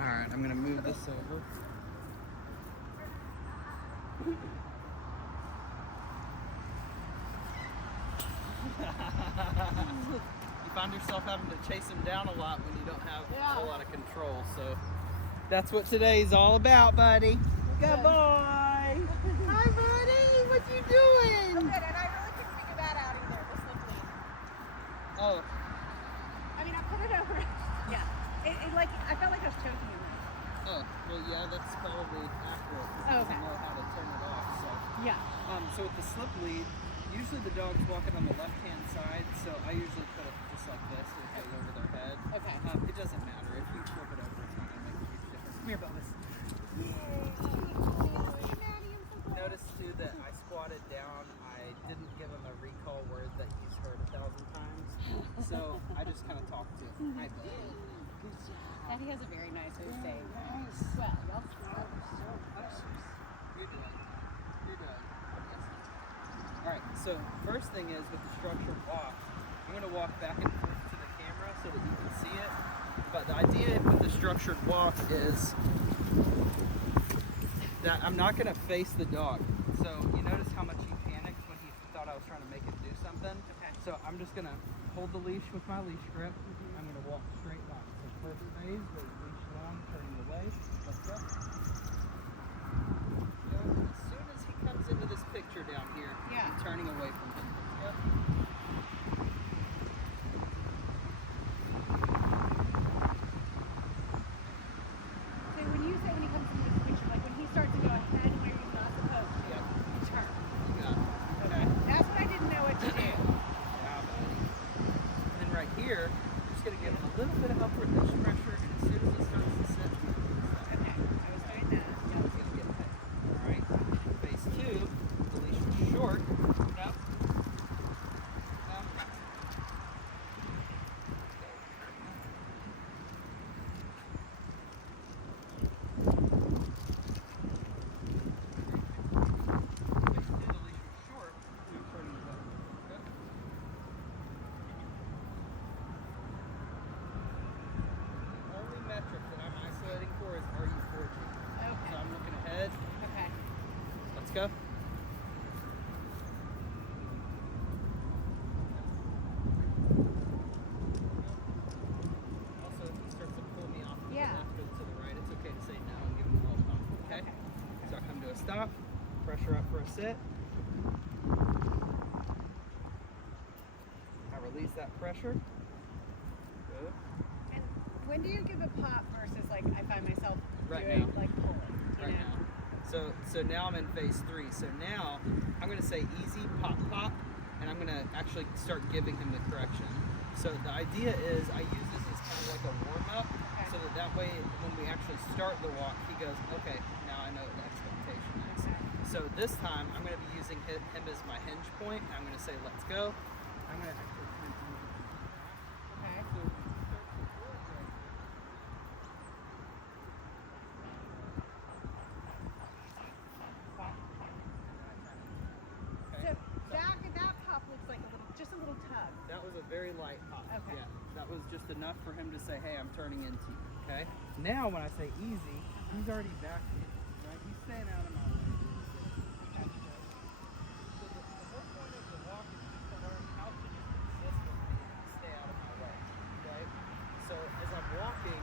Alright, I'm gonna move this over. You find yourself having to chase him down a lot when you don't have a whole lot of control, so that's what today's all about, buddy. Good boy. Hi, buddy. What you doing? I'm good, and I really couldn't figure that out either, the slip lead. Oh, I mean, I put it over. Yeah. It like, I felt like I was choking him. oh, well, yeah, that's probably accurate because he Oh, doesn't okay. know how to turn it off. So, Yeah. so with the slip lead, usually the dog's walking on the left-hand side, so I usually put it just like this, so it goes over their head. Okay. It doesn't matter if you flip it over; it's not gonna make a huge difference. Come here, Bonus. Notice too that I squatted down. I didn't give him a recall word that he's heard 1,000 times, so I just kind of talked to him. Hi, buddy. Good job. Daddy has a very nice way of saying, Nice. well, So precious. You're good. You're good. Yes. All right. So first thing is with the structured walk, I'm going to walk back and forth to the camera so that you can see it. But the idea with the structured walk is that I'm not going to face the dog. So you notice how much he panicked when he thought I was trying to make him do something. Okay. So I'm just going to hold the leash with my leash grip. I'm going to walk straight line. So first phase, the leash long, turning away. Let's go. As soon as he comes into this picture down here, Yeah. I'm turning away from him. Yep. So when you say when he comes into this picture, like when he starts to go ahead where he's not supposed to, Yep. you turn. You got it. Okay. That's what I didn't know what to do. Yeah, buddy. And then right here, I'm just going to give him a little bit of upward leash pressure, and as soon as he starts to sit, Okay, I was doing that. yeah, he's going to get tight. All right. Phase two, the leash was short. Up. Up. Phase two, the leash was short. You're turning it up. Okay. The only metric that I'm isolating for is are you forging? So Okay. I'm looking ahead. Okay. Let's go. Also, if he starts to pull me off to the Yeah. left or to the right, it's okay to say no and give him a little pump, okay? Okay. So I come to a stop, pressure up for a sit. I release that pressure. Good. And when do you give a pop versus like I find myself Right doing now. like pulling? You Right know? now. So now I'm in phase three. So now I'm gonna say easy pop pop, and I'm gonna actually start giving him the correction. So the idea is I use this as kind of like a warm up, Okay. so that way when we actually start the walk, he goes, okay, now I know what the expectation is. Okay. So this time I'm gonna be using him as my hinge point, and I'm gonna say let's go. I'm gonna actually turn him over. Okay. So when he starts to forge right here, So that pop looks like just a little tug. that was a very light pop. Okay. Yeah, that was just enough for him to say, hey, I'm turning into you, okay? Now when I say easy, he's already back in, right? He's staying out of my way. So the whole point of the walk is just to learn how to just consistently stay out of my way, okay? So as I'm walking,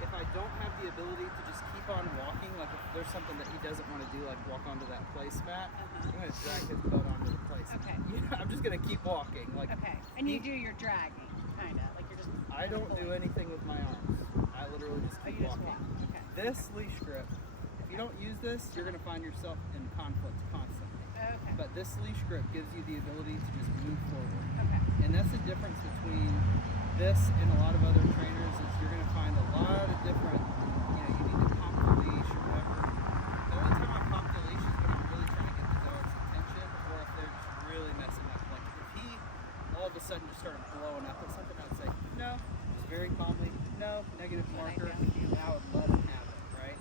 if I don't have the ability to just keep on walking, like if there's something that he doesn't want to do, like walk onto that placemat, I'm going to drag his butt onto the placemat. Okay. You know, I'm just going to keep walking. Like, Okay. And you do your dragging, kind of like you're just. I don't do pulling. anything with my arms. I literally just Oh, keep you just walking. walk. Okay. This leash grip, if you don't use this, you're going to find yourself in conflict constantly. Okay. But this leash grip gives you the ability to just move forward. Okay. And that's the difference between this and a lot of other trainers is you're going to find a lot of different, you know, you need to pump the leash or whatever. The only time I pump the leash is when I'm really trying to get the dog's attention or if they're just really messing up. Like if he all of a sudden just started blowing up at something, I'd say, no, just very calmly, no, negative marker, and I would let him have it, right?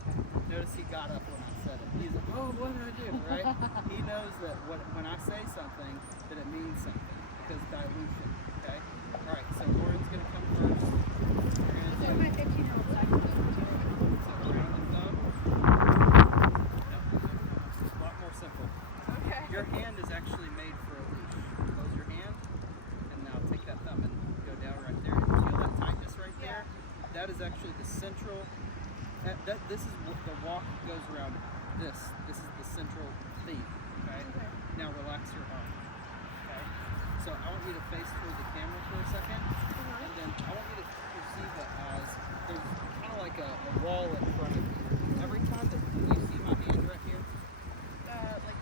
Notice he got up when I said it. He's like, oh, what did I do, right? He knows that when I say something, that it means something because dilution, okay? All right, so Warren's going to come first. So my 15-year-old son can do it too. that is actually the central. This is what the walk goes around. This is the central theme. Okay. Okay. Now relax your arm. Okay. So I want you to face toward the camera for a second, and then I want you to perceive it as there's kind of like a wall in front of you. Every time that you see my hand right here. Like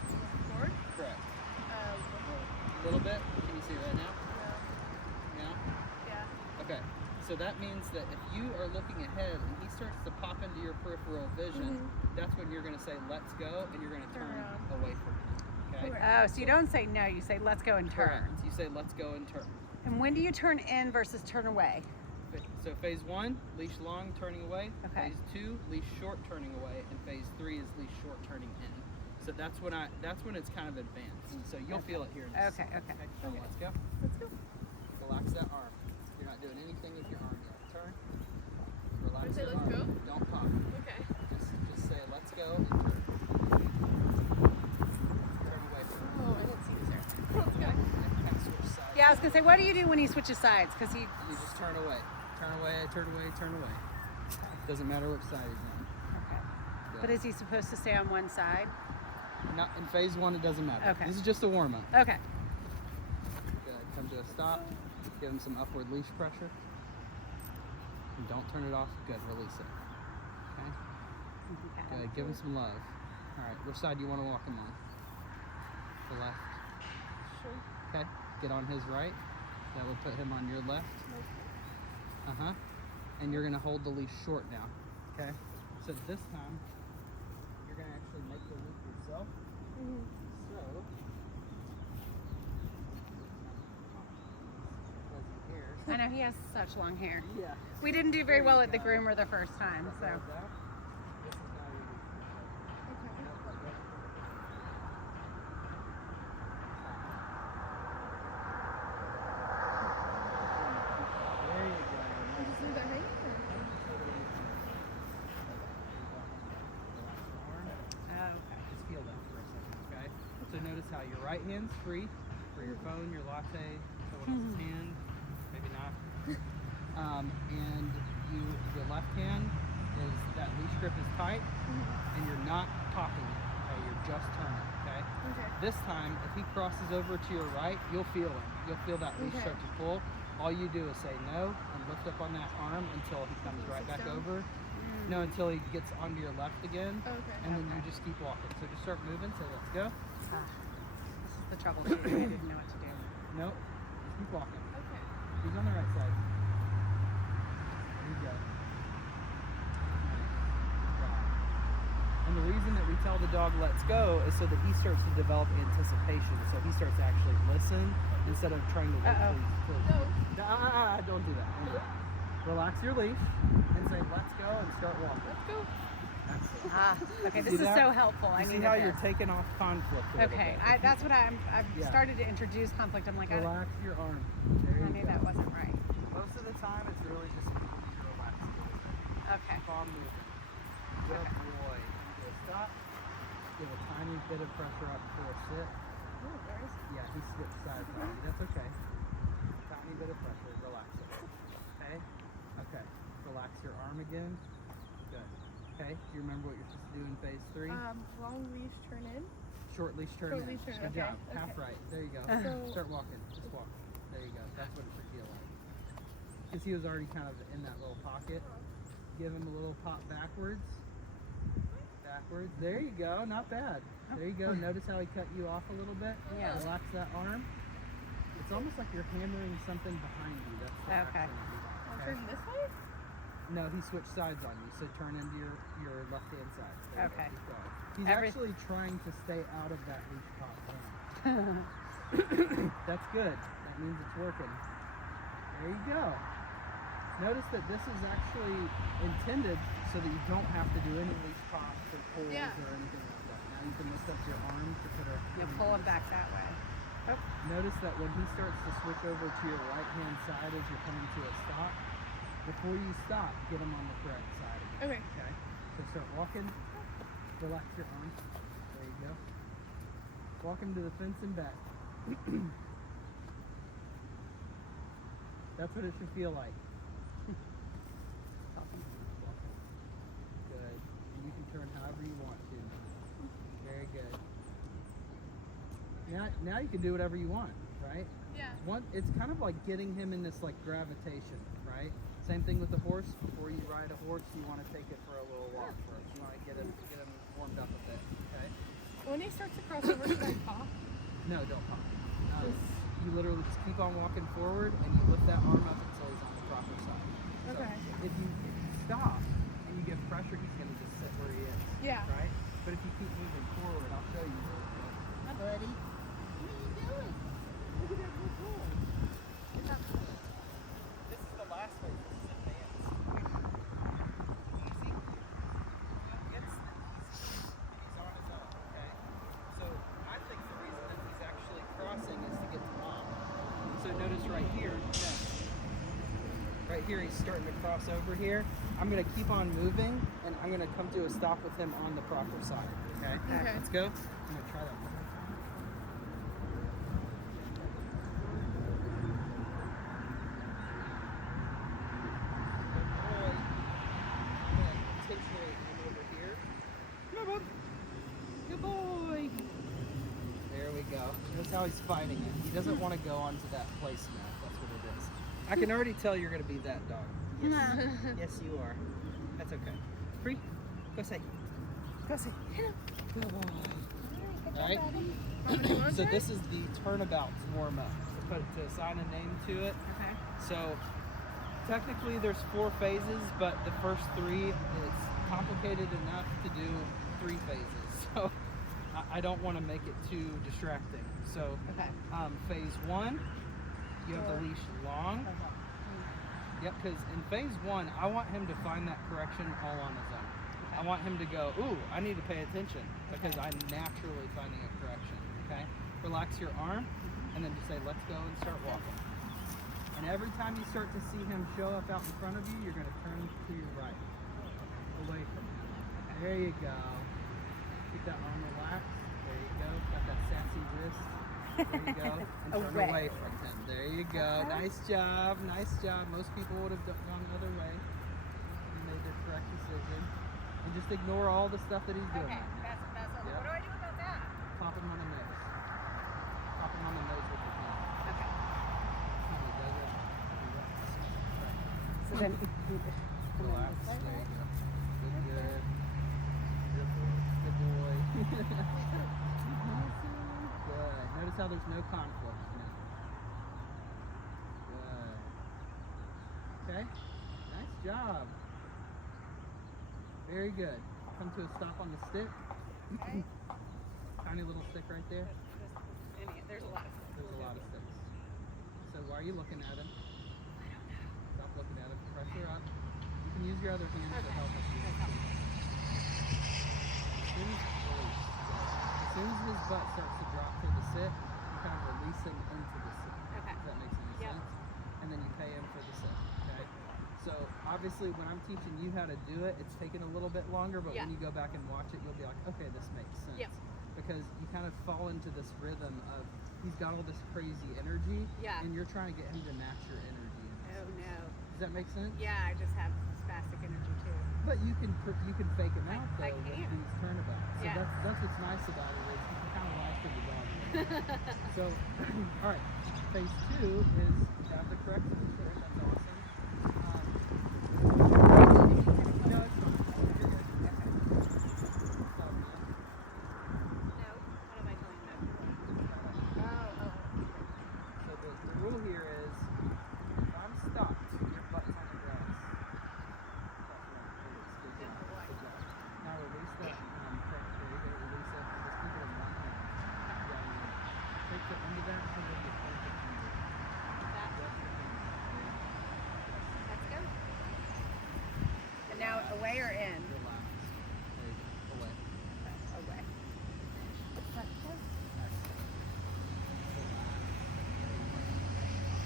forward? Correct. Uh, A little bit. Can you see it right now? yeah. Yeah. Yeah. Okay. So that means that if you are looking ahead and he starts to pop into your peripheral vision, that's when you're going to say, let's go, and you're going to Turn turn around. away from him. Okay? Okay. Oh, so you don't say no, you say let's go and turn. Correct. You say, let's go and turn. And when do you turn in versus turn away? So phase 1, leash long, turning away. Okay. Phase 2, leash short, turning away. And phase 3 is leash short, turning in. So that's when it's kind of advanced. So you'll feel it here in a Okay, second. okay. So let's go. Let's go. Relax that arm. You're not doing anything with your arm yet. Turn. Relax I say your let's arm. go? Don't pop. Okay. Just say let's go and turn. Turn away from it. Oh, I didn't see you, sir. Let's Okay. go. And kind of switch sides. Yeah, I was gonna say, what do you do when he switches sides? Because he. You just turn away. Turn away, turn away, turn away. Doesn't matter which side he's on. Okay. Good. But is he supposed to stay on one side? Not in phase 1, it doesn't matter. Okay. This is just a warm up. Okay. Good. Come to a stop. Give him some upward leash pressure. And don't turn it off. Good. Release it. Okay. Okay. Good. Give him some love. All right. Which side do you want to walk him on? The left. Sure. Okay. Get on his right. That would put him on your left. Uh-huh. And you're gonna hold the leash short now. Okay? So this time, you're gonna actually make the loop yourself. So, here. I know he has such long hair. Yeah. We didn't do very There well you at the go. groomer the first time, so. This is how you Okay. There you go. I just leave that hanging or? Okay. Just feel that for a second, okay? So notice how your right hand's free for your phone, your latte, someone else's hand, maybe not. And your left hand is that leash grip is tight, and you're not popping it. Okay, you're just turning. Okay. Okay. This time, if he crosses over to your right, you'll feel it. You'll feel that leash Okay. start to pull. All you do is say no and lift up on that arm until he comes right back down? over. No, until he gets onto your left again. Okay. And then you just keep walking. So just start moving. So let's go. This is the troubleshooting. I didn't know what to do. Nope. Just keep walking. Okay. He's on the right side. There you go. And the reason that we tell the dog let's go is so that he starts to develop anticipation. So he starts to actually listen instead of trying to wait till No. don't do that. Relax your leash and say let's go and start walking. Let's go. Excellent. Ah, okay. See This is that? so helpful. I You see needed how this. you're taking off conflict a little Okay, bit. that's what I've Yeah. started to introduce conflict. I'm like, I Relax your arm. There I you knew go. that wasn't right. Most of the time, it's really just people need to relax a little bit. Okay. Keep on moving. Good boy. You go stop. Give a tiny bit of pressure up for a sit. Oh, there's. Yeah, he switched sides on you. That's okay. Tiny bit of pressure. Relax it. Okay? Okay. Relax your arm again. Good. Okay. Do you remember what you're supposed to do in phase 3? Long leash turn in. Short leash turn Short in. leash turn, Good okay, job. Half okay. right. There you go. So- Start walking. Just walk. There you go. That's what it should feel like. Because he was already kind of in that little pocket. Give him a little pop backwards. Backwards. There you go. Not bad. There you go. Notice how he cut you off a little bit? Yeah. Relax that arm. It's almost like you're hammering something behind you. That's the Okay. action that you I'll want, turn this way. No, he switched sides on you, so turn into your left hand side. There you go. Okay. Keep going. He's Every- actually trying to stay out of that leash pop hand. That's good. That means it's working. There you go. Notice that this is actually intended so that you don't have to do any leash pops or pulls Yeah. or anything like that. Now you can lift up your arm to put a. You'll pull him back that way. Notice that when he starts to switch over to your right hand side as you're coming to a stop, before you stop, get him on the correct side again. Okay. Okay? So start walking. Relax your arm. There you go. Walk him to the fence and back. That's what it should feel like. now you can do whatever you want, right? Yeah. It's kind of like getting him in this like gravitation, right? Same thing with the horse. Before you ride a horse, you want to take it for a little walk first. You want to get him warmed up a bit, okay? When he starts to cross over, should I pop? No, don't pop. You literally just keep on walking forward and you lift that arm up until he's on the proper side. Okay. So if you stop and you give pressure, he's going to just sit where he is. Yeah. Right? But if you keep moving forward, I'll show you real quick. Hi, buddy. What are you doing? Look at that blue pool. Isn't that cool? This is the last phase. This is advanced. Easy. Gets things. And he's on his own, okay? So I think the reason that he's actually crossing is to get to mom. So notice right here, right here he's starting to cross over here. I'm gonna keep on moving and I'm gonna come to a stop with him on the proper side. Okay? Okay. Let's go. I'm gonna try that one. Good boy. There we go. That's how he's fighting it. He doesn't want to go onto that placemat. That's what it is. I can already tell you're going to be that dog. Yes. Yes, you are. That's okay. Free. Go say. Go say. Good boy. All right. So this is the turnabout warm up. To assign a name to it. Okay. So technically there's 4 phases, but the first 3 it's complicated enough to do 3 phases. So I don't want to make it too distracting. So Okay. phase 1, you have the leash long. Yep, because in phase 1, I want him to find that correction all on his own. I want him to go, ooh, I need to pay attention because I'm naturally finding a correction. Okay? Relax your arm and then just say, let's go and start walking. And every time you start to see him show up out in front of you, you're going to turn to your right, away from him. There you go. Keep that arm relaxed. There you go. Got that sassy wrist. There you go. And turn away from him. There you go. Nice job. Nice job. Most people would have gone the other way. You made the correct decision. And just ignore all the stuff that he's doing. Okay, that's all. Yep. What do I do about that? Pop him on the nose. Pop him on the nose with your hand. Okay. He does it. He runs. So then, Relax. There you go. Good, good. Good boy. Good boy. Good. Notice how there's no conflict now. Good. Okay. Nice job. Very good. Come to a stop on the stick. Okay. Tiny little stick right there. there's a lot of There's a lot of sticks. So why are you looking at him? Stop looking at him. Pressure up. You can use your other hand to help us. As soon as his butt starts to drop to the sit, you kind of release him into the sit. Okay. If that makes any Yep. sense. And then you pay him for the sit. Okay. So obviously when I'm teaching you how to do it, it's taking a little bit longer, but Yeah. when you go back and watch it, you'll be like, okay, this makes sense. Yep. Because you kind of fall into this rhythm of he's got all this crazy energy, Yeah. and you're trying to get him to match your energy. Oh no. Does that make sense? Yeah, I just have spastic energy too. But you can fake him out I though with can. these turnabouts. So Yeah. that's what's nice about it is you can kind of rise to the dog. So, all right, phase 2 is you have the correct answer. That's awesome. No, it's fine. You're good. Stop now. No. What am I telling them? Oh. So the rule here is, if I'm stopped, your butt's on the grass. That's right. Good job. Good job. Now release that crank. There you go. Release it. And just keep it in one hand. Yeah, yeah. Take the end of that and put it in your pointer finger. That. That's your finger. Let's go. And now away or in? Relax. There you go. Away. Away.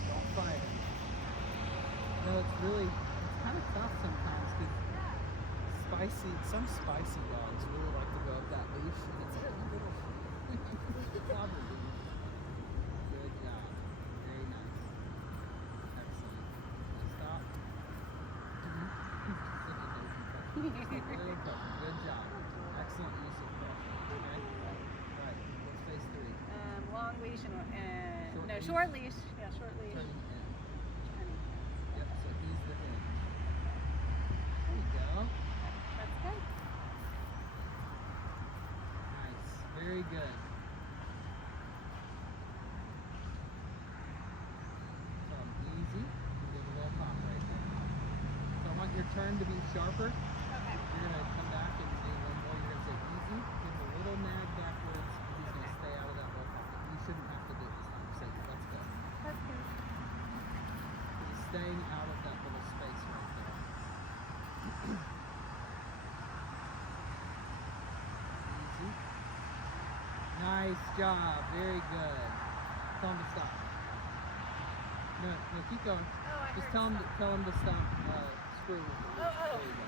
Don't fight it. No, it's kind of tough sometimes because some spicy dogs really like to go up that leash and it's a little wobbly. Good job. Very nice. Excellent. Now stop. Good job. Excellent use of pressure. Okay? Alright, what's phase 3? long leash and no, leash. short leash. Yeah, short leash. Turning in. Turning. Yep, so he's the hinge. There you go. That's good. Nice. Very good. So easy. Give a little pop right there. So I want your turn to be sharper. Okay. You're going to come back and do one more. You're going to say easy. Give him a little nag backwards. And he's going to stay out of that little pocket. You shouldn't have to do this time. Say, let's go. That's good. He's staying out of that little space right there. Easy. Nice job. Very good. Tell him to stop. No, keep going. Oh, I Just heard tell him to stop screwing with the leash. Oh, oh. There you go.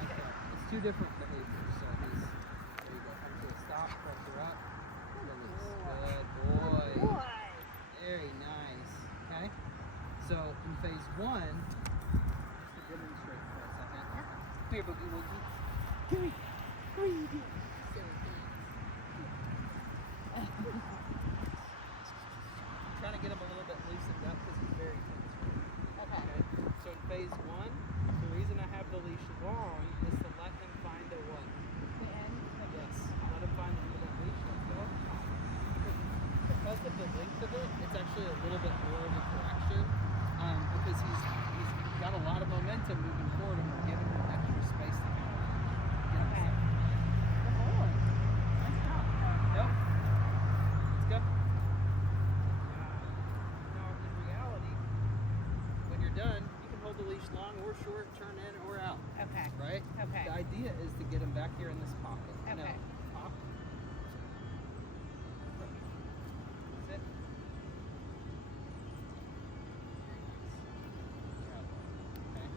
Like that. It's two different behaviors. So he's there you go. Come to a stop, pressure up, release. Good boy. Boy. Very nice. Okay. So in phase one, just to demonstrate for a second. Come here, Boogie Woogie. Come here. What are you doing? Silly thing. Trying to get him a little bit loosened up because he's very tense. Okay. So in phase one, the reason I have the leash long is to let him find a what? The end. Yes. Let him find the end of that leash. Let's go. Because of the length of it, it's actually a little bit more of a correction because he's got a lot of momentum moving forward and we're giving him extra space to kind of get Okay. himself. Good boy. Nice job. Yep. Let's go. Now, in reality, when you're done, you can hold the leash long or short, turn in or out, Okay. right? Okay. The idea is to get him back here in this pocket. Okay. Now, pop. Sit. Okay.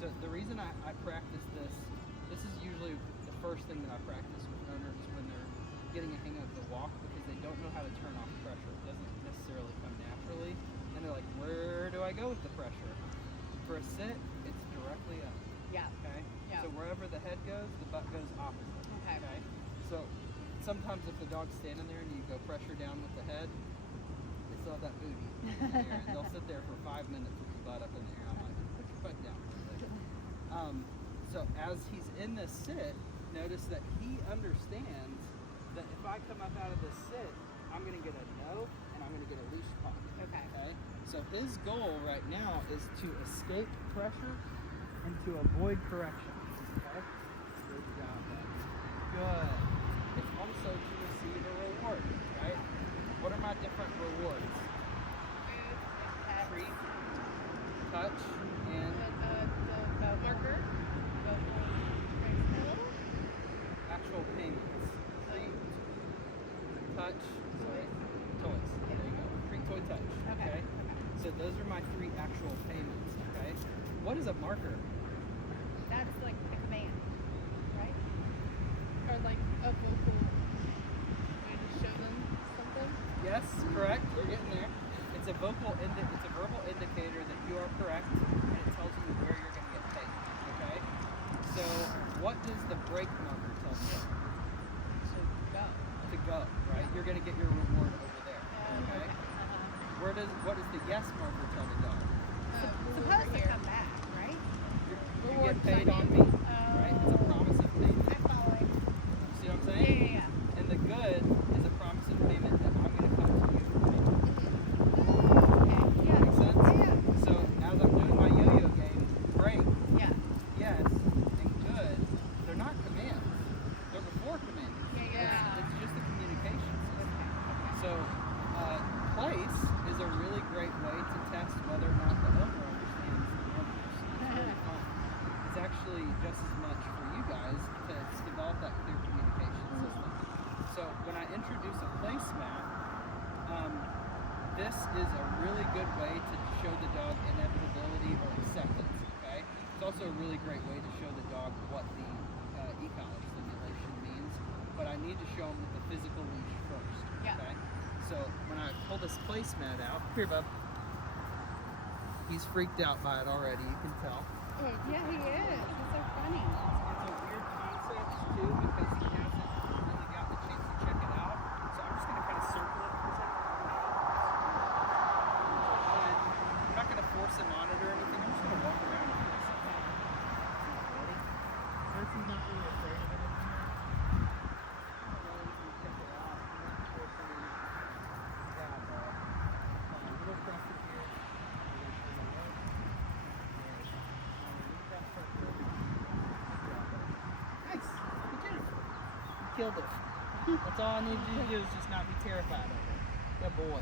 So the reason I practice this is usually the first thing that I practice with owners when they're getting a hang of the walk because they don't know how to turn off pressure. It doesn't necessarily come naturally. And they're like, where do I go with the pressure? For a sit, it's directly up. Yeah. Okay? Yeah. So wherever the head goes, the butt goes opposite. Okay. So sometimes if the dog's standing there and you go pressure down with the head, they still have that booty in the air. And they'll sit there for 5 minutes with the butt up in the air. I'm like, put your butt down for a second. So as he's in this sit, notice that he understands that if I come up out of this sit, I'm going to get a no and I'm going to get a leash pocket. Okay. So his goal right now is to escape pressure and to avoid correction. Okay? Good job, buddy. Good. It's also to receive a reward, right? What are my different rewards? Treat, touch, and The marker. actual payments. Treat, touch, sorry, toys. There you go. Treat, toy, touch. Okay. So those are my 3 actual payments. Okay. What is a marker? That's like the command, right? Or like a vocal way to show them something. Yes, correct. You're getting there. It's a it's a verbal indicator that you are correct, and it tells you where you're going to get paid. Okay. So what does the break marker tell you? So go. To go, right? You're going to get your reward over there. Okay. What does the yes marker tell the dog? Supposed to come back, right? You Reward get paid on second. me, right? It's a promise of payment. I'm following. See what I'm Yeah, saying? yeah, yeah. And the good is a promise of payment that I'm going to come to you for payment. Okay. Yeah. Make sense? Yeah. So as I'm doing my yo-yo game, break, Yeah. yes, and good, they're not commands. They're before commands. Yeah. It's just a communication system. Okay. So place is a really great way to test whether or not the owner understands the numbers. It's really fun. It's actually just as much for you guys to develop that clear communication system. So when I introduce a placemat, this is a really good way to show the dog inevitability or acceptance. Okay, it's also a really great way to show the dog what the e-collar stimulation means. But I need to show him with the physical leash first. Yeah. Okay. So when I pull this placemat out, here, bub. He's freaked out by it already. You can tell. Yeah, he is. He's so funny. It's a weird concept too because he hasn't really gotten a chance to check it out. So I'm just gonna kind of circle it for killed it. That's all I need you to do is just not be terrified of it. Good boy.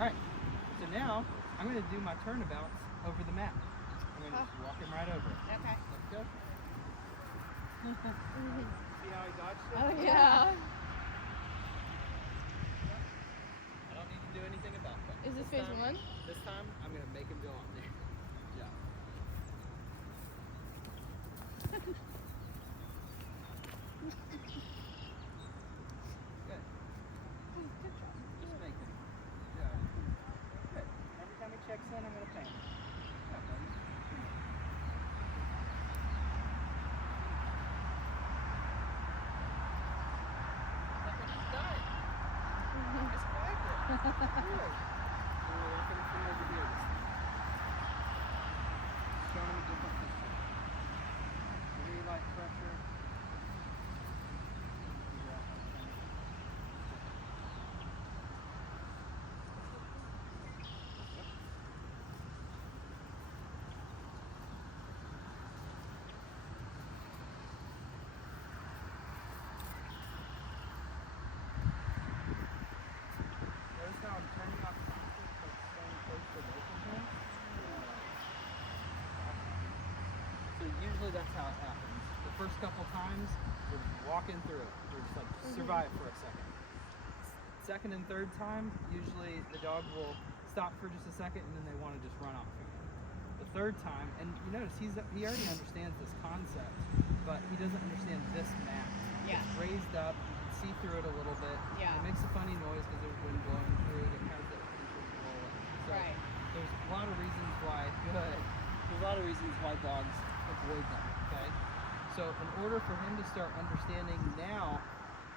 Alright, so now I'm going to do my turnabouts over the map. I'm going to just walk him right over it. Okay. Let's go. See how he dodged it? Oh, Yeah. I don't need to do anything about that. Is this phase time- one? This time, I'm going to make him go on there. Good job. Good. Just make him. Good job. Good. Every time he checks in, I'm going to pay him. Yeah, buddy. Look what he's done. It's vibrant. Good. We're walking from over here this time. Showing him a different picture. Very light pressure. Notice how I'm turning off conflict but staying close to local him? So usually that's how it happens. The first couple times, we're walking through it. We're just like, survive for a second. Second and third time, usually the dog will stop for just a second and then they want to just run off again. The third time, and you notice he already understands this concept, but he doesn't understand this map. Yeah. It's raised up, you can see through it a little bit. Yeah. It makes a funny noise because there's wind blowing through it. It has that potential to blow it. So Right. there's a lot of reasons why, there's a lot of reasons why dogs avoid them, okay? So in order for him to start understanding now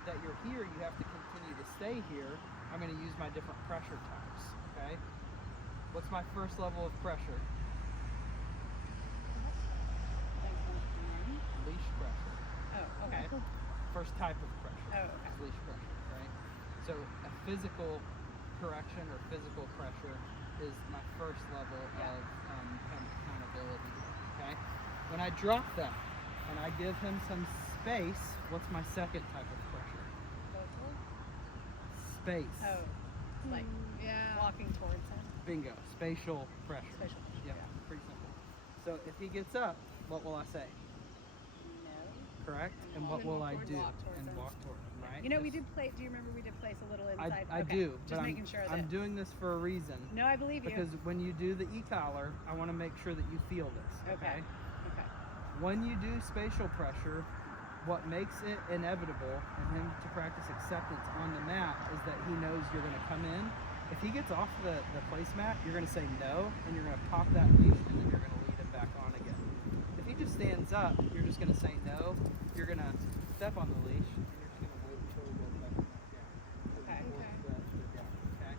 that you're here, you have to continue to stay here. I'm going to use my different pressure types, okay? What's my first level of pressure? Leash pressure. Oh, okay. First type of pressure. Oh, okay. Is leash pressure, right? So a physical correction or physical pressure is my first level Yeah. of kind of accountability. Okay. When I drop that and I give him some space, what's my second type of pressure? Space. Oh, it's like Yeah. walking towards him. Bingo. Spatial pressure. Spatial pressure, Yep. yeah. Pretty simple. So if he gets up, what will I say? No. Correct. And Walk what and will walk I towards do? him. Walk towards And him. walk toward him, right? You know, we Just- did play. Do you remember we did place a little inside? I Okay. do, Just but making sure that. I'm doing this for a reason. No, I believe you. Because when you do the e-collar, I want to make sure that you feel this. Okay. Okay. When you do spatial pressure, what makes it inevitable and him to practice acceptance on the mat is that he knows you're going to come in. If he gets off the placemat, you're going to say no, and you're going to pop that leash, and then you're going to lead him back on again. If he just stands up, you're just going to say no. You're going to step on the leash, and you're just going to wait until he goes back down. Okay. Okay.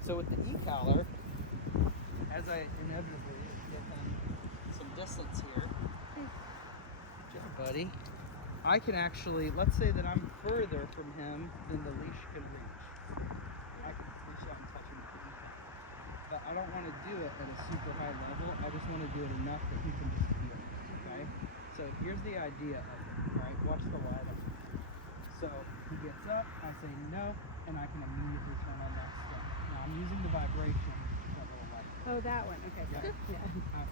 So with the e-collar, as I inevitably give him some distance here, good job, buddy. I can actually, let's say that I'm further from him than the leash can reach. I can reach out and touch him with the e-collar. But I don't want to do it at a super high level. I just want to do it enough that he can just feel it. Okay? So here's the idea of it. Alright, watch the light up. So he gets up, I say no, and I can immediately turn on that step. Now I'm using the vibration that will light. Oh, that one. Okay. Sorry. Yeah.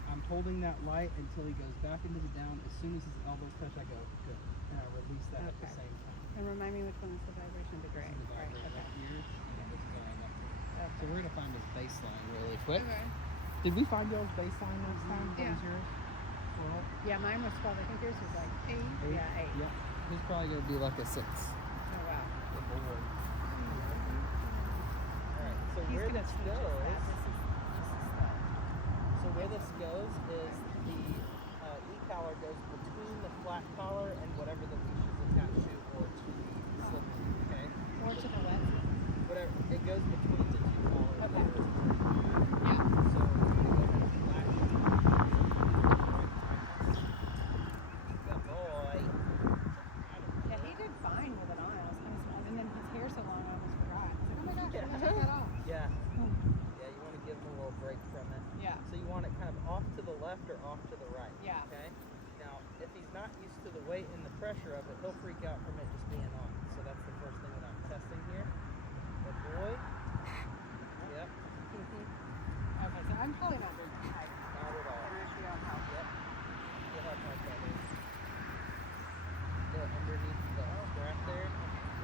I'm holding that light until he goes back into the down. As soon as his elbows touch, I go, good. And I release that at the Okay. same time. And remind me which one is the vibration. The gray. This is the Right. vibrator Okay. right here, and this is our electric. So Okay. we're gonna find his baseline really quick. Okay. Did we find y'all's baseline last time? What Yeah. was yours? 12? Yeah, mine was 12. I think yours was like 8. 8? Yeah, 8. Yep. He's probably gonna be like a 6. Oh, wow. Good boy. Alright, so He's where gonna this teach us goes, that. This is that. so where this goes is the e-collar goes between the flat collar and whatever the leash is attached to or to the slipper, okay? Or to the left. Whatever, it goes between the two collars. Okay. there. Yeah. So I'm gonna go ahead and flash it. Good boy. Yeah, he did fine with it on. It was kind of small. And then his hair so long, I almost forgot. I was like, oh my gosh, I didn't take that off. Yeah. Yeah, you want to give him a little break from it. Yeah. So you want it kind of off to the left or off to the right. Yeah. Okay. Now, if he's not used to the the weight and the pressure of it, he'll freak out from it just being on. So that's the first thing that I'm testing here. Good boy. Yep. Okay, so I'm probably not doing that. Not at all. And actually I'll help. Yep. You'll have my feathers. The underneath the strap there.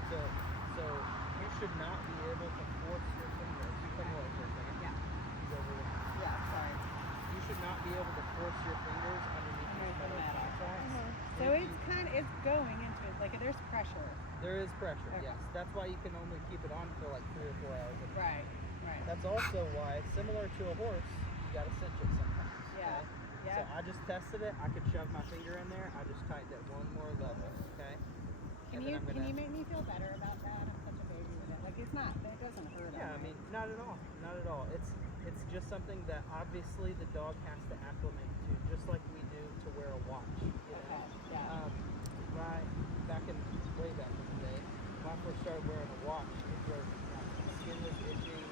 So you should not be able to force your fingers. You come over for a second. Yeah. He's over there. Yeah, sorry. You should not be able to force your fingers underneath these Underneath the metal metal. contacts. So it's going into it, like there's pressure. There is pressure, Okay. yes. That's why you can only keep it on for like 3 or 4 hours. a day. Right, right. That's also why, similar to a horse, you gotta cinch it sometimes. Yeah, Okay? yeah. So I just tested it. I could shove my finger in there. I just tightened it one more level. Okay. Can you make me feel better about that? I'm such a baby with it. Like it doesn't hurt. Yeah, I mean, not at all. Not at all. It's just something that obviously the dog has to acclimate to, just like we do to wear a watch. You know? Okay, yeah. Right way back in the day, when I first started wearing a watch, it was my skin was itching.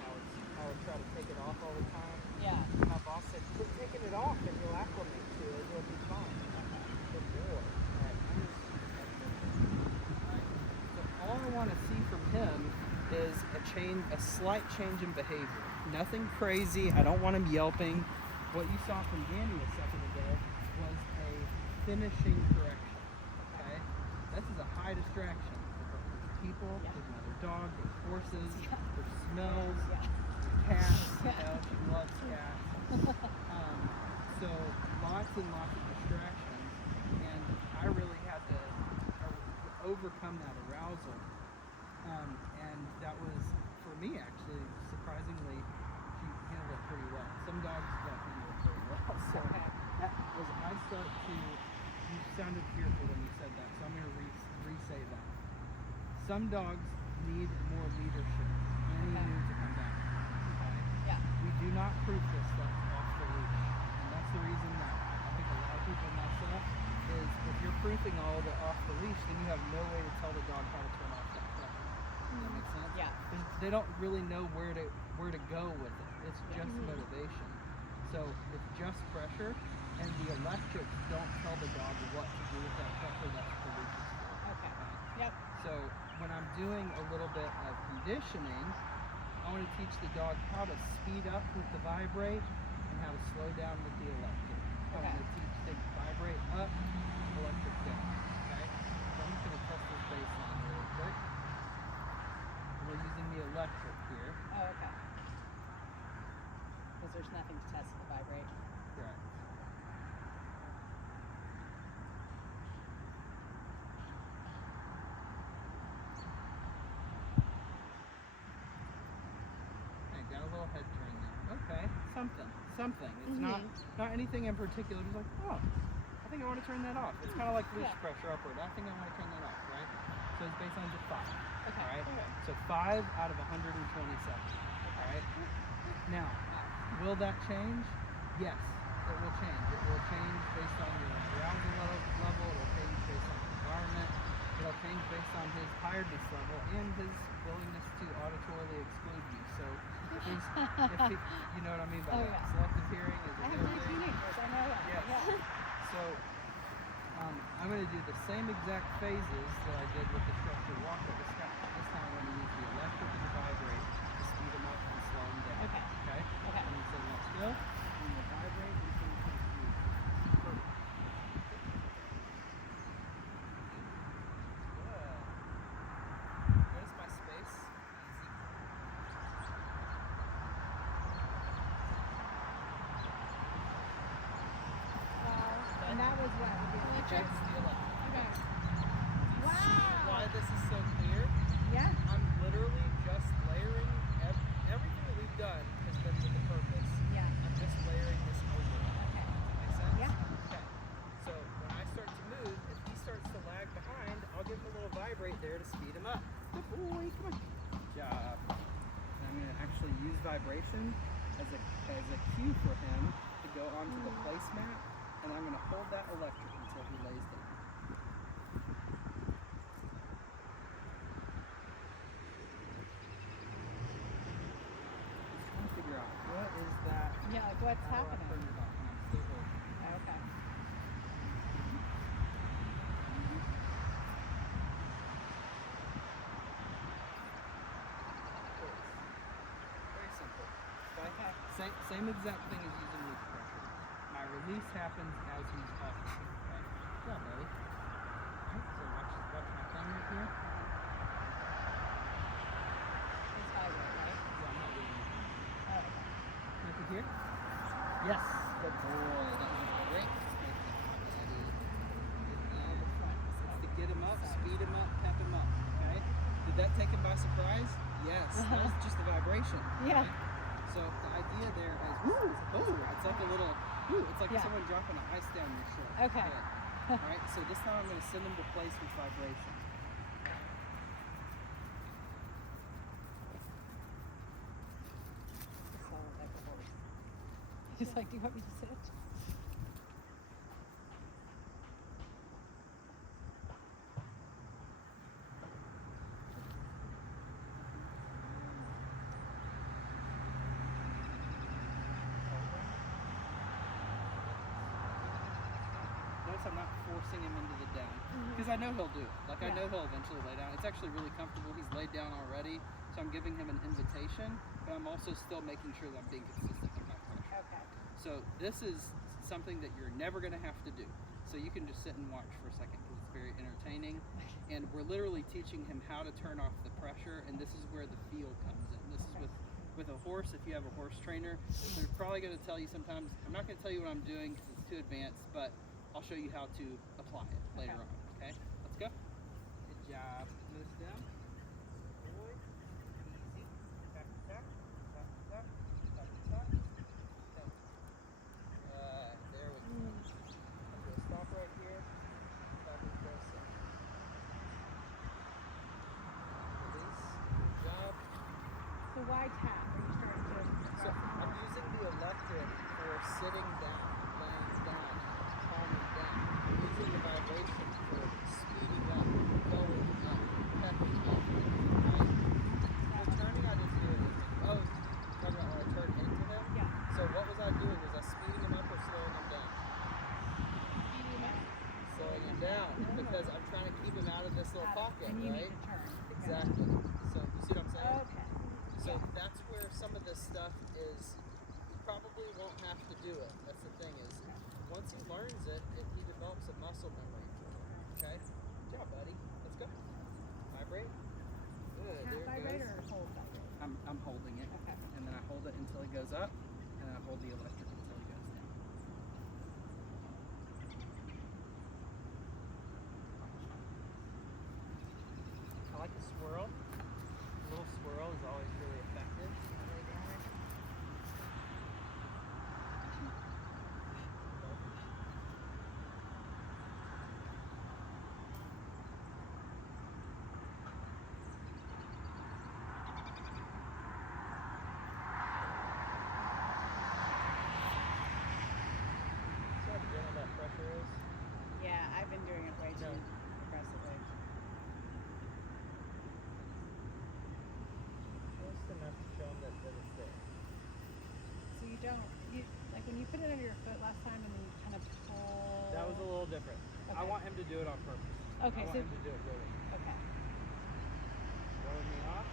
I would try to take it off all the time. Yeah. My boss said, "Quit taking it off, and you'll acclimate to it. You'll be fine." Good boy. Alright, so all I want to see from him is a slight change in behavior. Nothing crazy. I don't want him yelping. What you saw from Danny a second ago was a finishing correction. Okay, this is a high distraction. There's people, there's another dog, there's horses, there's smells, there's cats. You know, she loves cats. So lots and lots of distractions, and I really had to overcome that arousal. And that was, for me actually, surprisingly, she handled it pretty well. Some dogs don't handle it very well. So that was, you sounded fearful when you said that, so I'm going to re-say that. Some dogs need more leadership, and you need to come back. Okay? Yeah. We do not proof this stuff off the leash, and that's the reason that I think a lot of people mess up, is if you're proofing all of it off the leash, then you have no way to tell the dog how to turn off that pressure. Does that make sense? Yeah. They don't really know where to go with it. It's just motivation. So it's just pressure, and the electrics don't tell the dog what to do with that pressure. That's what the leash is for. Okay. Yep. So when I'm doing a little bit of conditioning, I want to teach the dog how to speed up with the vibrate and how to slow down with the electric. I want to teach the vibrate up, electric down. Okay? So I'm just going to test this baseline real quick. We're using the electric here. Oh, okay. Because there's nothing to test the vibrate. Correct. Okay, got a little head turn there. Okay, something. It's not anything in particular. Just like, oh, I think I want to turn that off. It's kind of like leash pressure upward. I think I want to turn that off, right? So it's based on just 5. Okay. All right. So 5 out of 127. All right. Now, will that change? Yes, it will change. It will change based on your arousal level. It will change based on the environment. It'll change based on his tiredness level and his willingness to auditorily exclude you. So, if you know what I mean by that. Selective hearing is a I have good 3 thing. teenagers. I know that. Yes. Yeah. So, I'm going to do the same exact phases that I did with the structured walk, but this time I'm going to use the electric and the vibrate to speed them up and slow them down. Okay. Okay? Okay. And so let's go. And we'll vibrate until we can speed. Perfect. Good. Notice my space? Easy. And that was what? Okay, it's the electric. Okay. See Wow. why this is so clear? Yeah. I'm literally just layering everything that we've done has been with a purpose. Yeah. I'm just layering this over. Okay. Make sense? Yeah. Okay. So when I start to move, if he starts to lag behind, I'll give him a little vibrate there to speed him up. Good boy, come on. Good job. And I'm going to actually use vibration as a cue for him to go onto the placemat, and I'm going to hold that electric until he lays down. Just trying to figure out what is that. Yeah, like what's How do I happening? turn it off? And I'm still holding. Okay. Same exact thing as using loop pressure. My release happens as he's off. Okay? Good job, buddy. Alright, so watch my thumb right here. It's vibrate, right? So I'm not doing anything. Oh, okay. Look at here. Yes. Good boy. That was great. Good job. It's to get him up, speed him up, pep him up. Okay? Did that take him by surprise? Yes. That was just a vibration. Yeah. Okay? So the idea there is, it's like a little, it's like Yeah. someone dropping an ice down your shirt. Okay. Good. All right. So this time I'm going to send him to place with vibration. It's solid like a horse. He's like, do you want me to sit? Notice I'm not forcing him into the down because I know he'll do it. Like I Yeah. know he'll eventually lay down. It's actually really comfortable. He's laid down already, so I'm giving him an invitation, but I'm also still making sure that I'm being consistent with my pressure. Okay. So this is something that you're never going to have to do. So you can just sit and watch for a second because it's very entertaining. And we're literally teaching him how to turn off the pressure, and this is where the feel comes in. This is with a horse. If you have a horse trainer, they're probably going to tell you sometimes. I'm not going to tell you what I'm doing because it's too advanced, but I'll show you how to apply it later Okay. on. Okay, let's go. Good job. Nose down. Boy. Easy. Tap, tap, tap, tap, tap, tap. Tap. There we go. I'm gonna stop right here. Tap and press in. Release. Good job. So why tap? Are you starting to So I'm using the electric for sitting down, laying down, calming down. I'm using the vibration for speeding up, going up, pepping up. Right? The turning I didn't do anything. Oh, talking about when I turned into him? Yeah. So what was I doing? Was I speeding him up or slowing him down? Speeding him up? Slowing him down because I'm trying to keep him out of this little pocket, And you right? need to turn. Exactly. So you see what I'm saying? Okay. So that's where some of this stuff is. You probably won't have to do it. That's the thing is, once he learns it, he develops a muscle memory for it. Okay. Good job, buddy. Let's go. Vibrate. Good. Tap There it vibrate goes. or hold vibrate? I'm holding it, Okay. and then I hold it until it goes up, and then I hold the electric until it goes down. I like the swirl. A little swirl is always really effective. See how gentle that pressure is? Yeah, I've been doing it way too No. aggressively. Just enough to show them that it's there. So you don't, like when you put it under your foot last time and then you kind of pull. That was a little different. I Okay. want him to do it on purpose. Okay, I want so- him to do it really. Okay. Rolling me off.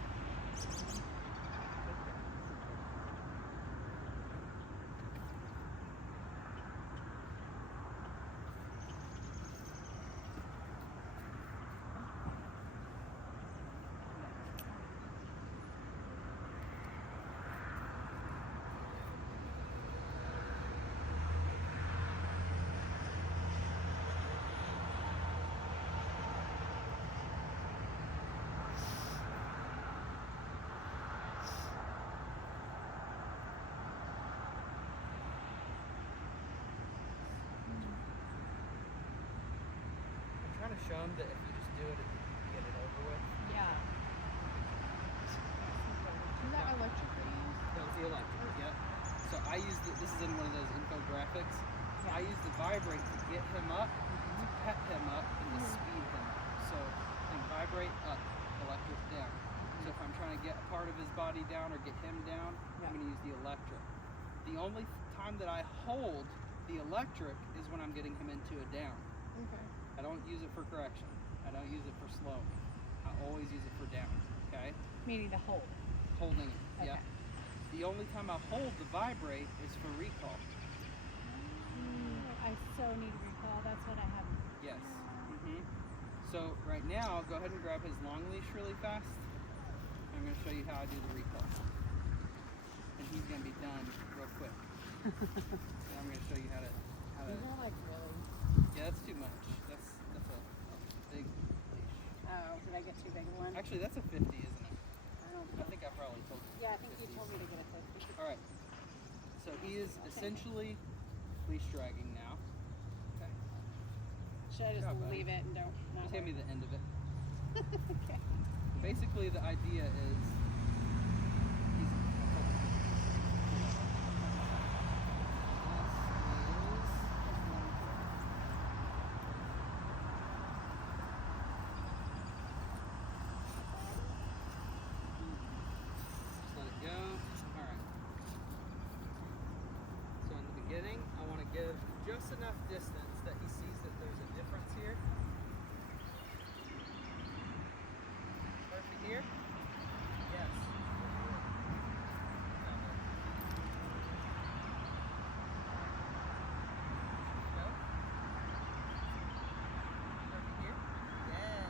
I'm trying to show him that if you just do it, you get it over with. Yeah. Is that electric they use? That was the electric, yep. So I use this is in one of those infographics. Yeah. I use the vibrate to get him up, to pep him up, and to speed him up. So I vibrate up, electric down. So if I'm trying to get a part of his body down or get him down, Yeah. I'm going to use the electric. The only time that I hold the electric is when I'm getting him into a down. Okay. I don't use it for correction. I don't use it for slowing. I always use it for down. Okay? Meaning to hold. Holding it. Okay. Yep. The only time I hold the vibrate is for recall. I so need to recall. That's what I have. Yes. So right now, go ahead and grab his long leash really fast. I'm going to show you how I do the recall. And he's going to be done real quick. So I'm going to show you how to. These are like really. Yeah, that's too much. That's a big leash. Oh, did I get too big a one? Actually, that's a 50, isn't it? I don't I think I probably told you. Yeah, I think you told me to get a 50. All right. So he is essentially leash dragging now. Okay. Should I just Good job, buddy. leave it and don't not Just hand me worry? the end of it. Okay. Basically, the idea is he's. Just let it go. All right. So in the beginning, I want to give just enough distance that he sees that there's a difference here. Perfect here. Yes. Go. Perfect here. Yes.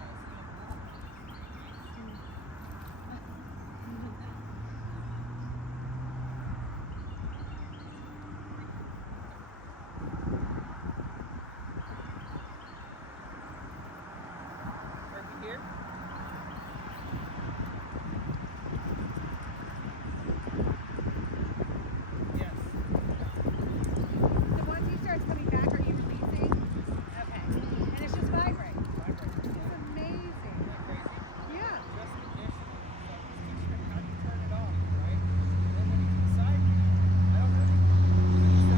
Perfect here. Yes. So once he starts coming back, are you releasing? Okay. And it's just vibrate. Vibrate. It's amazing. Isn't that crazy? Yeah. Just initially. So I'm just teaching him how to turn it off, right? And then when he's beside me, I don't know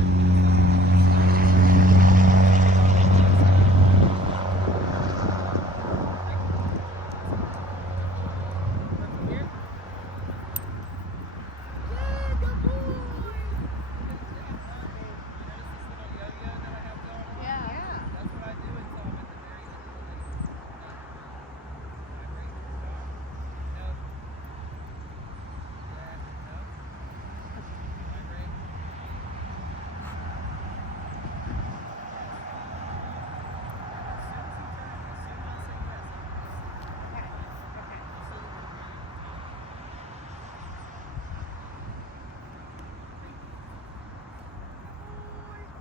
Perfect here. Yeah, good boy. Good job, buddy. Notice this little yo-yo that I have going on? Yeah. That's what I do until I'm at the very end of the leash. Vibrate. No. Yeah. No. Vibrate. Okay. Okay.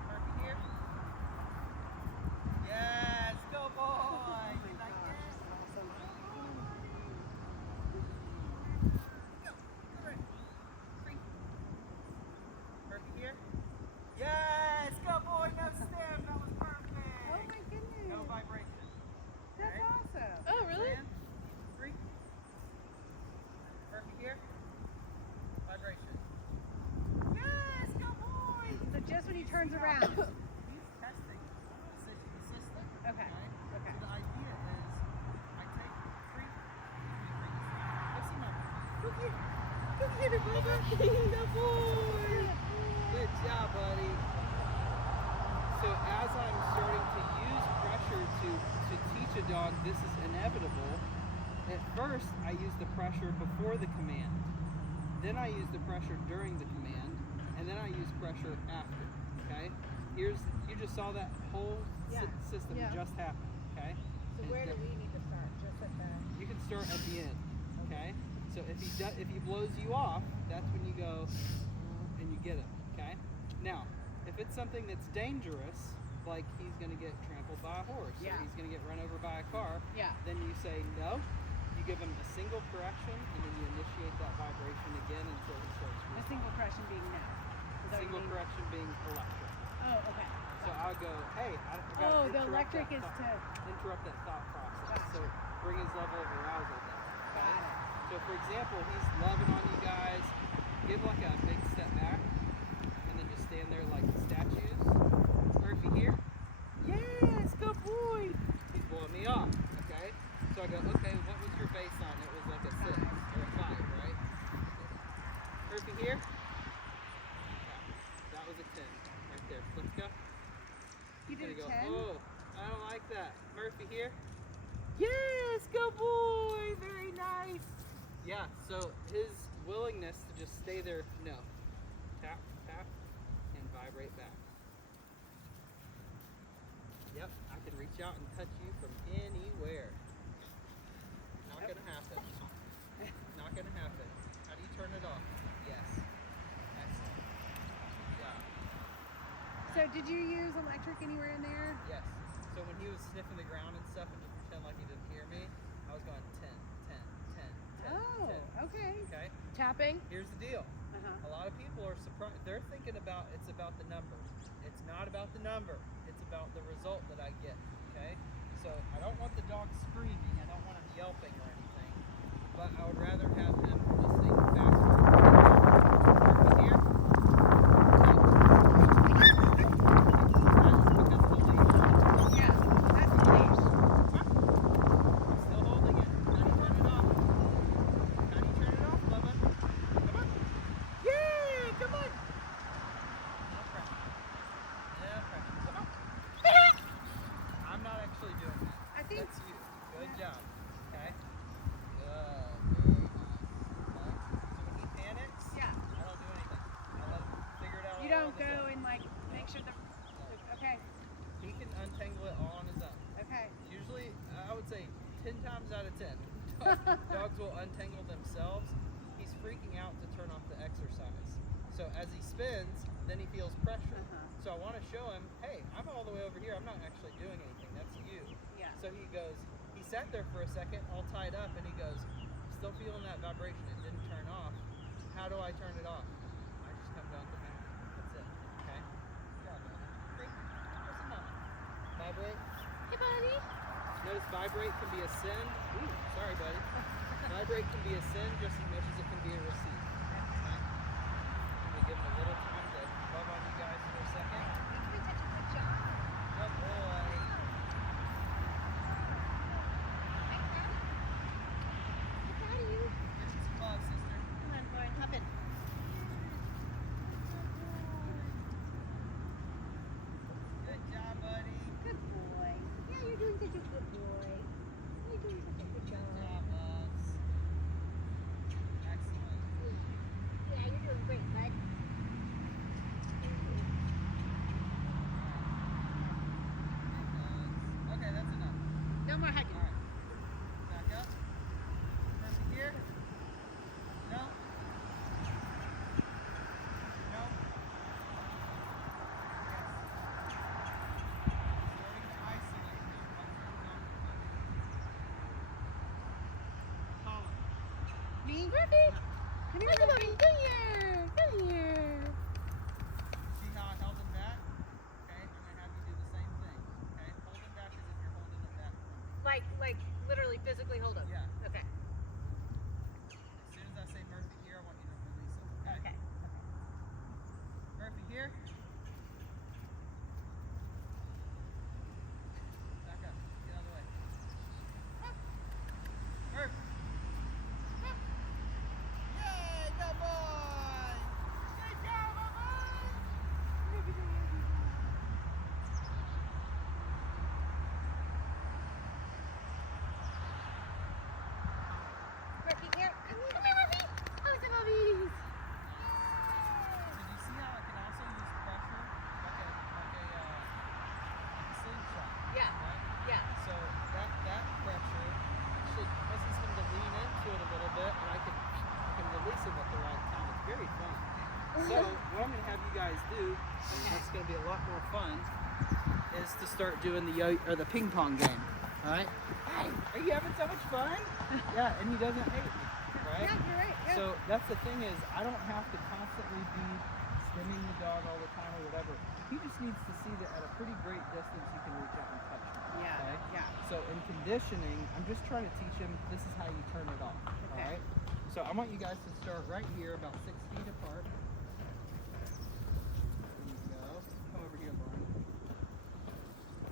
Perfect here. Yes, go boy. You like it? Perfect here. Yes, go boy. No stem. That was perfect. Oh my goodness. No vibration. That's Okay. awesome. Oh, really? Stand. 3. Perfect here. Vibration. Yes, go boy. So just when he turns around. He's testing the system. Okay. Okay. So the idea is I take 3. Go see Mama. Go get it. Go get it, brother. Good boy. Good job, buddy. So as I'm starting to use pressure to teach a dog this is inevitable, at first I use the pressure before the command. Then I use the pressure during the command, and then I use pressure after. Okay? You just saw that whole Yeah. system Yeah. just happen. Okay? So And where do the- we need to start? Just at the. You can start at the end. Okay? So if he blows you off, that's when you go and you get him. Okay? Now, if it's something that's dangerous, like he's gonna get trampled by a horse, Yeah. or he's gonna get run over by a car, Yeah. then you say no. You give him a single correction, and then you initiate that vibration again until he starts. A responding. single correction being no. Is that what you Single mean? correction being electric. Oh, okay. So I'll go, hey, I gotta Oh, the interrupt electric that is thought- to. interrupt that thought process. Gotcha. So bring his level of arousal down. Okay? Got it. So for example, he's loving on you guys. Give like a big step back, and then just stand there like statues. Murphy here. Yes, good boy. He's blowing me off. Okay. So I go, okay, what was your baseline? It was like a 6 or a 5, right? Murphy here. Yeah, that was a 10 right there. Let's go. You did a Gonna 10? go, oh, I don't like that. Murphy here. Yes, good boy. Very nice. Yeah, so his willingness to just stay there. No. Tap, tap, and vibrate back. Yep, I can reach out and touch you from anywhere. Not gonna happen. Not gonna happen. How do you turn it off? Yes. Excellent. Yeah. So did you use electric anywhere in there? Yes. So when he was sniffing the ground and stuff and just pretend like he didn't hear me, I was going 10, 10, 10, 10, Oh, 10. okay. Okay? Tapping. Here's the deal. Uh-huh. A lot of people are surprised. They're thinking about it's about the number. It's not about the number. It's about the result that I get. Okay? So I don't want the dog screaming. I don't want him yelping or anything. But I would rather have him listening faster. Perfect here. Yeah, that's the leash. Still holding it. How do you turn it off? How do you turn it off, Bubba? Come on. Yay! Come on. No pressure. No pressure. Come on. I'm not actually doing that. I think. That's you. Good Yeah. job. Okay. Good. Very nice. Okay. So when he panics, Yeah. I don't do anything. I let him figure it out. You all don't on his go own. and like make sure the. Okay. He can untangle it all on his own. Okay. Usually, I would say 10 times out of 10, dogs will untangle themselves. He's freaking out to turn off the exercise. So as he spins, then he feels pressure. Uh-huh. So I want to show him, hey, I'm all the way over here. I'm not actually doing anything. That's you. Yeah. So he goes, he sat there for a second, all tied up, and he goes, still feeling that vibration. It didn't turn off. How do I turn it off? I just come down to him. That's it. Okay? Good job, buddy. Great. Where's the mama? Vibrate. Hey, buddy. Notice vibrate can be a send. Ooh, sorry, buddy. Vibrate can be a send just as much as it can be a receive. Okay? We give him a little time to love on you guys for a second. Good boy. Get you some love, sister. Come on, boy, hop in. Good job, buddy. Good boy. Yeah, you're doing such a good boy. You're doing such a good Good job. job, Bubs. Excellent. Yeah, you're doing great, bud. Okay, that's enough. No more hugging. All right. Back up. Perfect here. No. No. Yes. Starting to isolate now. Colin. Me? Ruby. Come here, Look at Ruby. Ruby. Come here. Come here. See how I held him back? Okay, I'm gonna have you do the same thing. Okay, hold him back as if you're holding him back. Like literally physically hold him. Yeah. Okay. As soon as I say Murphy here, I want you to release him. Okay. Okay. Murphy here. Back up. Get out of the way. Murphy. Yay, good boy! Good job, my boy! Murphy, here. Come here. Come here, Ruby. Oh, it's a puppies. Did you see how I can also use pressure like a slingshot? Yeah. Right? Yeah. So that pressure actually causes him to lean into it a little bit, and I can release him at the right time. It's very fun. So what I'm gonna have you guys do, and that's gonna be a lot more fun, is to start doing the ping pong game. All right? Hey, are you having so much fun? Yeah, and he doesn't hate me, right? Yeah, you're right. Yeah. So that's the thing is, I don't have to constantly be stimming the dog all the time or whatever. He just needs to see that at a pretty great distance he can reach out and touch me. Yeah. Okay? Yeah. So in conditioning, I'm just trying to teach him this is how you turn it off. Okay. All right. So I want you guys to start right here, about 6 feet apart. There you go. Come over here, Lauren.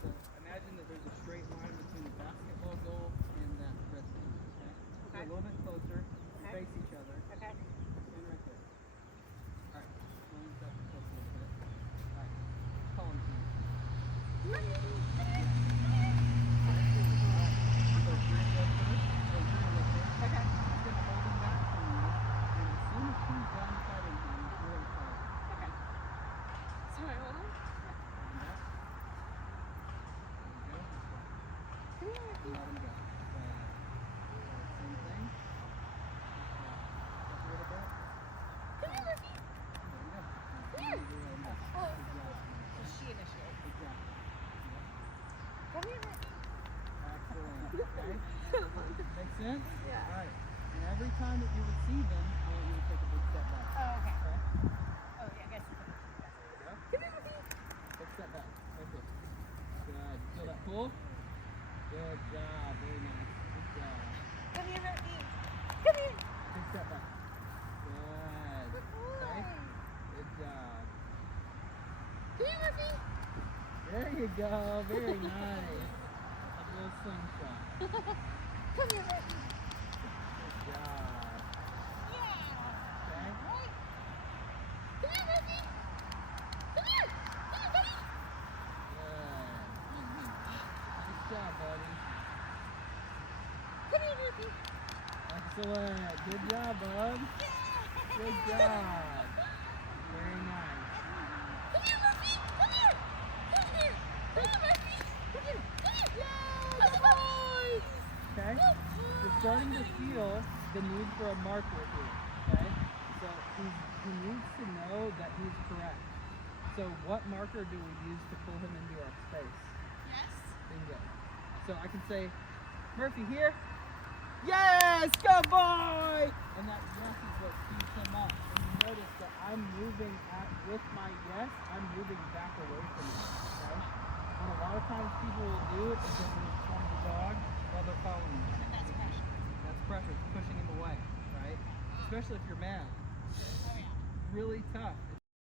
So imagine that there's a straight line between the basketball goal and that frisbee. Okay. Get a little bit closer. Okay. Face each other. Okay. Stand right there. All right. Lines up close a little bit. All right. Call him to you. So bring it up first. So bring it up first. Okay. He's gonna hold him back from you. And as Make sense? Yeah. All right. And every time that you would see them, I want you to take a big step back. Oh, okay. Okay? Oh, yeah, I guess you can. There you go. Big step back. Right there. Good. Feel that pull? Good job. Very nice. Good job. Come here, Murphy. Come here. Big step back. Good. Good boy. Okay. Good job. Come here, Murphy. There you go. Very nice. A little slingshot. Come here, Murphy. Good job. Yeah. Okay. Right. Come here, Murphy. Come here. Come here, buddy. Good. Good job, buddy. Come here, Murphy. Excellent. Good job, bud. Good job. Very nice. Come here, Murphy. Come here. Come here. Come here, Murphy. Come here. Come here. Yeah. Good boy. Okay? You're starting to feel the need for a marker here. Okay? So he needs to know that he's correct. So what marker do we use to pull him into our space? Yes. Bingo. So I can say, Murphy here. Yes, good boy! And that yes is what speeds him up. And you notice that I'm moving with my yes, I'm moving back away from you. Okay? What a lot of times people will do is they'll move towards the dog while they're following you. And that's pressure. That's pressure, it's pushing him away, right? Especially if you're mad. Oh, yeah. Really tough.